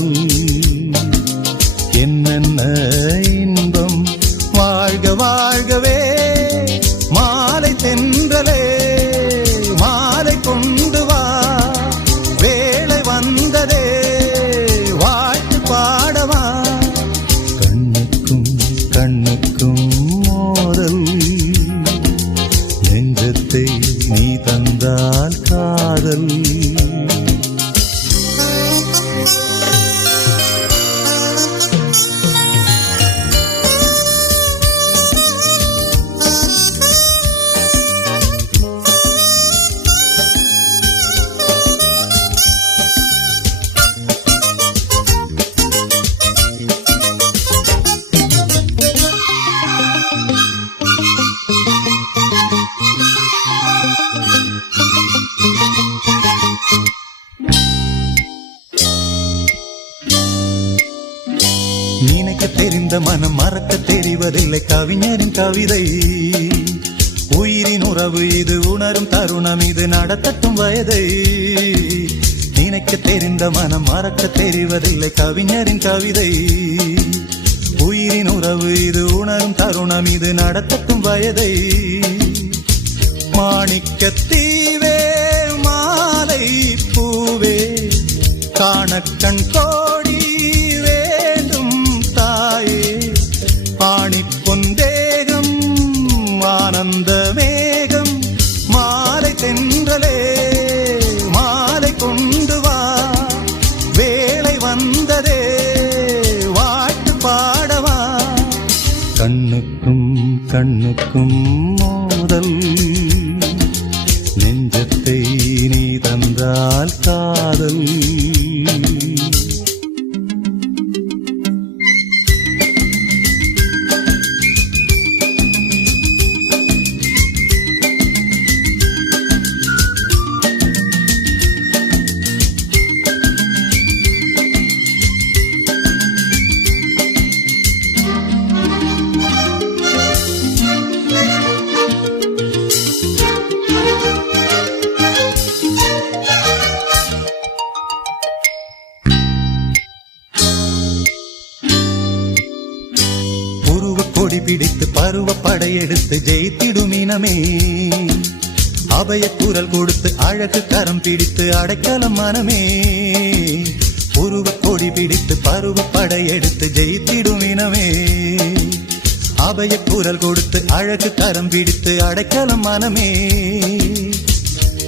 காதல் என்னென்ன இன்பம் வாழ்க வாழ்கவே மாலை தென்றலே மாலை கொண்டு வா வேளை வந்ததே வாழ்த்து பாடவா கண்ணுக்கும் கண்ணுக்கும் மோதல் நெஞ்சத்தை நீ தந்தால் காதல் நினைக்க தெரிந்த மனம் மறக்க தெரிவதில்லை கவிஞரின் கவிதை உயிரின் உறவு இது உணரும் தருணம் இது நடத்தட்டும் வயதை நினைக்க தெரிந்த மனம் மறக்க தெரிவதில்லை கவிஞரின் கவிதை உயிரின் உறவு இது உணரும் தருணம் இது நடத்தட்டும் வயதை மாணிக்க தீவே மாலை பூவே காணக்கண் கோடி பொந்தேகம் ஆனந்த மேகம் மாலை தென்றலே மாலை கொண்டு வா வேளை வந்ததே வாழ்த்து பாடவா கண்ணுக்கும் கண்ணுக்கும் மோதல் நெஞ்சத்தை நீ தந்தால் காதல் கொடி பிடித்து பருவ படையெடுத்து ஜெயித்திடும் இனமே அபய குரல் கொடுத்து அழகு கரம் பிடித்து அடைக்கலம் மனமே உருவ கொடி பிடித்து பருவ படையெடுத்து ஜெயித்திடும் இனமே அபய குரல் கொடுத்து அழகு கரம் பிடித்து அடைக்கலம் மனமே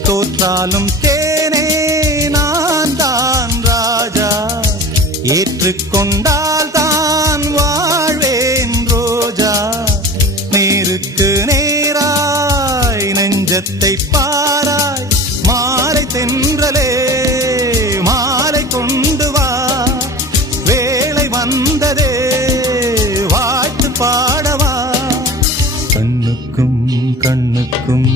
தோற்றாலும் தேனே நான் தான் ராஜா ஏற்றுக்கொண்டால் தான் வாழ்வேன் ரோஜா நேருக்கு நேராய் நெஞ்சத்தை பாராய் மாலை தென்றலே மாலை கொண்டு வா வேளை வந்ததே வாழ்த்து பாடவா கண்ணுக்கும் கண்ணுக்கும்